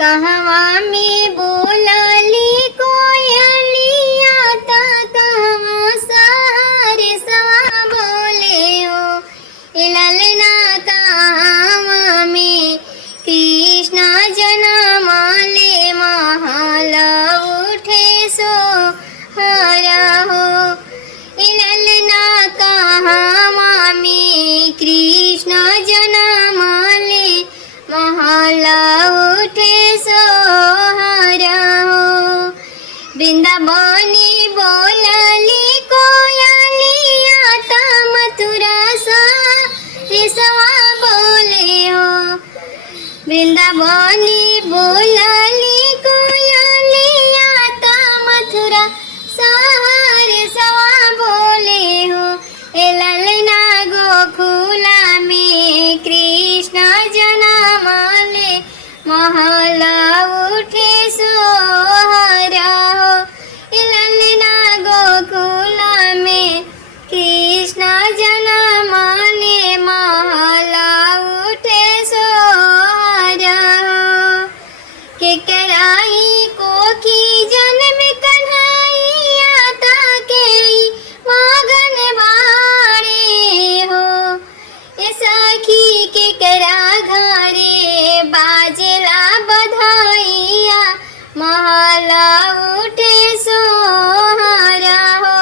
कहवा में बोलली कोयलिया ता कहवा सारे सवा बोले हो। ललना कहवा में कृष्ण जन्म ले महल उठे सो हरा हो। ललना कहवा में कृष्ण जन्म ले महल उठे सोहरा हो। वृंदावनी बोलली कोयलिया ता मथुरा सवा बोले हो। वृंदावनी बोलली कोयलिया ता मथुरा सवा बोले हो। ललना गोकुला में कृष्ण जन्म ले महल उठे सोहरा हो। ललना गोकुला में कृष्ण जन्म ले महल उठे सोहरा हो। केकराई कोकी जन्म कन्हैया ताके मगन बाड़े हो। सखी केकरा घरे बाजला बधाइया महल उठे सोहरा हो।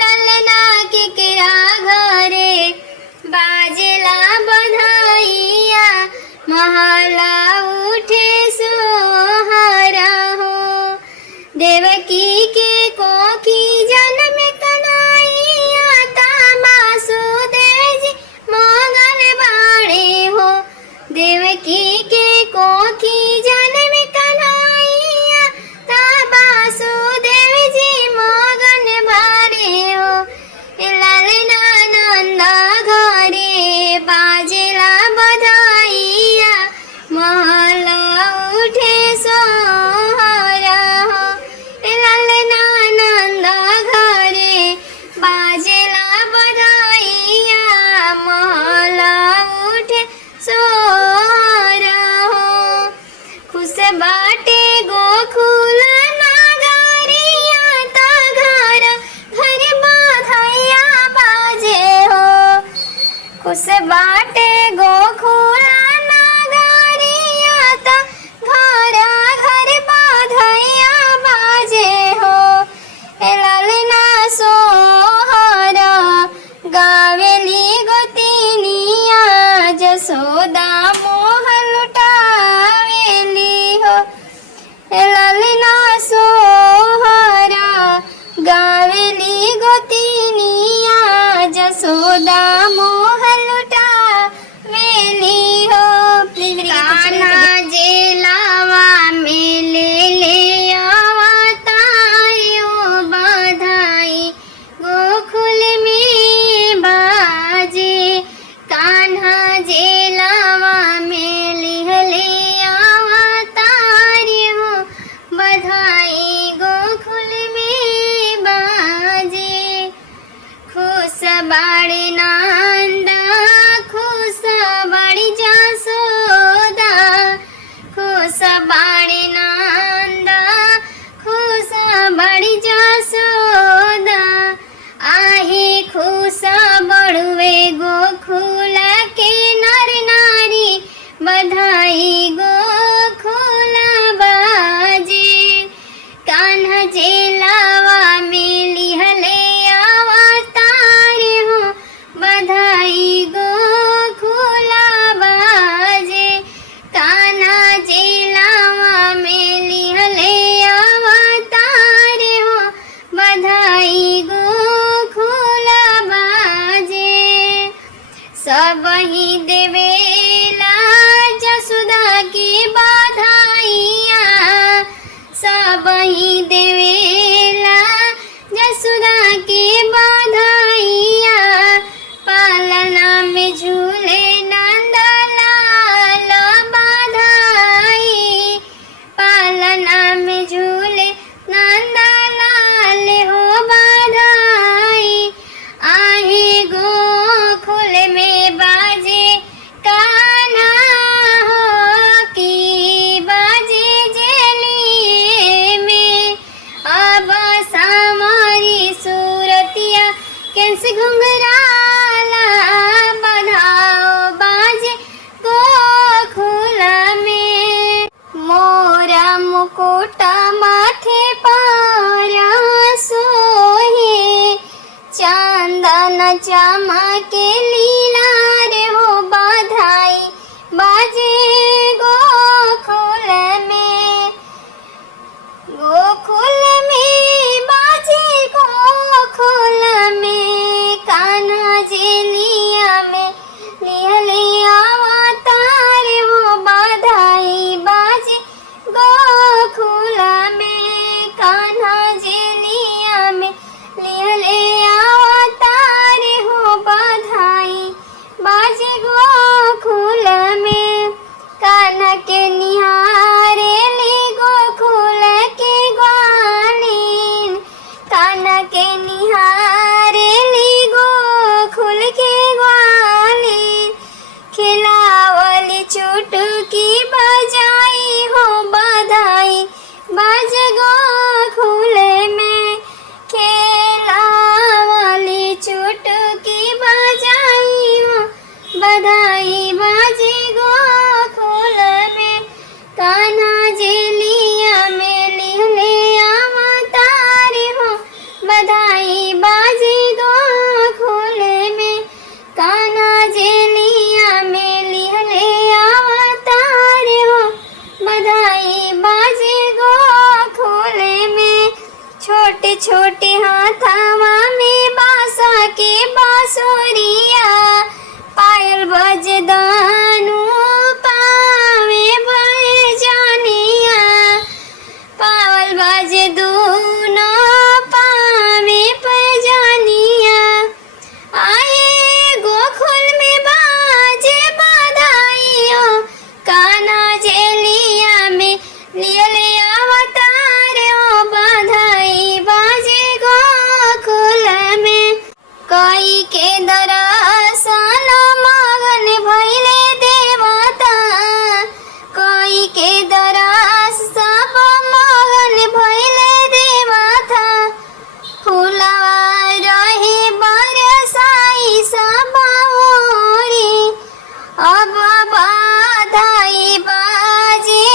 ललना केकरा घरे बाजला बधाइया महल उठे सोहरा हो। देवकी के कोखी जन्म कन्हैया ता वासुदेव जी मगन बाड़े हो। देवकी के कोखी जन्म कन्हैया ता वासुदेव जी मगन बाड़े हो। ललना नंद घरे बाजला बधाइया महल उठे सोहरा हो। ललना नंद घरे बाजला बधाइया महल उठे सोहरा हो। खुश बाटे गोकुला नगरिया ता घर घर बधाइया बाजे हो। खुश बाटे गोकुला नगरिया ता घर घर बधाइया बाजे हो। ललना सोहरा गावेली गोतिनिया जसोदा मोह लुटावेली हो। ललना सोहरा गावेली गोतिनिया जसोदा मोह लुटावेली हो। कान्हा जेलावा में ले अवतारियो बधाई गोकुल में बाजे। कान्हा जेलावा में ले अवतारियो बधाई गोकुल में बाजे। खुश बाड़ी नंदा खुश बाड़ी जसोदा। खुश बाड़ी नंदा खुश बाड़ी जसोदा। आहे खुश बड़ुए गोकुला के नर नारी बधाई गोकुला बाजे। कान्हा जेलावा में लिहले अवतार हो बधाई गोकुला बाजे। कान्हा जेलावा में लिहले अवतार हो केस घुंघराला बधाओ बाजे गोकुल में। मोरा मुकुट माथे पर सोहे, चंदन चमके लीला रे हो बधाई बाजे गोकुल में। गोकुल में बाजे गोकुल में, कान्हा जेलिया में लिहलिया अवतार हो बधाई बाजे गोकुल में। कान्हा जेलिया में लिहलिया अवतार हो बधाई बाजे गोकुल में। कान्हा के निहारे ली गोकुल के ग्वालीन, कान्हा के निहारे ली गोकुल के ग्वालीन। खिलावली चुटकी बजाई हो बधाई बाजे गोकुल में। खिलावली चुटकी बजाई हो बधाई बाजे गोकुल में। कान्हा जेलिया में लिहले अवतार हो बधाई बाजे गोकुल में। कान्हा जेलिया में लिहले अवतार हो बधाई बाजे गोकुल में। छोटे छोटे हाथवा में बांसा के बांसुरिया, पायल बजदानु पावे बजानिया। पायल बजे दूनो पावे बजानिया। आए गोकुल में बाजे बधाइयो, कान्हा जेलिया में लिहले अवतार हो बधाई बाजे गोकुल में। कोई के दर्शन मगन भइले देवता, कोई के दरस सब मगन भइले देवता। फुलवा रहे बरसाई सब ओरी, अब बधाई बाजे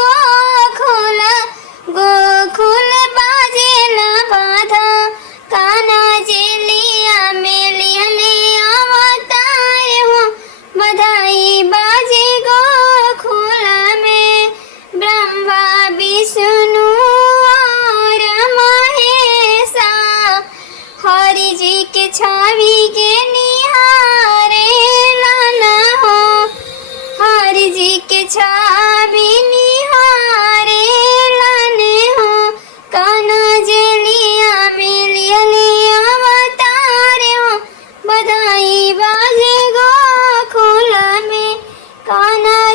गोकुल गोकुल बाजे न बाधा। कान्हा जेलिया में लिहले अवतार हो बधाई बाजे गोकुल में। ब्रह्मा विष्णु और महेशा, हरि जी के छवि के निहारे लाना हो। हरि जी के छवि निहारे लाने हो। कान्हा जेलिया में लिहले अवतार हो बधाई बाजे गोकुल में। कान्हा